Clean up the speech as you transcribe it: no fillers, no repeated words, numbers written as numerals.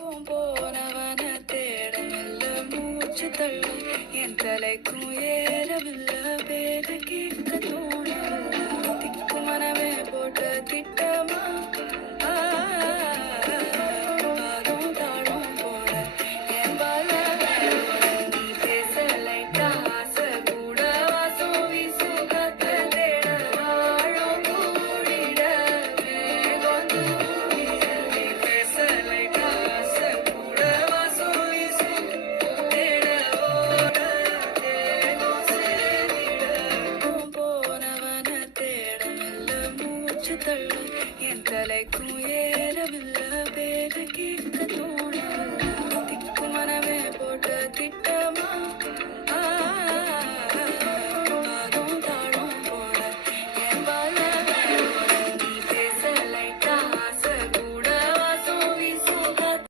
திக்கும் போனவன தேடமில்ல மூச்சு தள்ள என் தலைக்கும் ஏறவில்லை பேர கேட்க தோணவில்லை திக்கு மனமே போட்ட திட்ட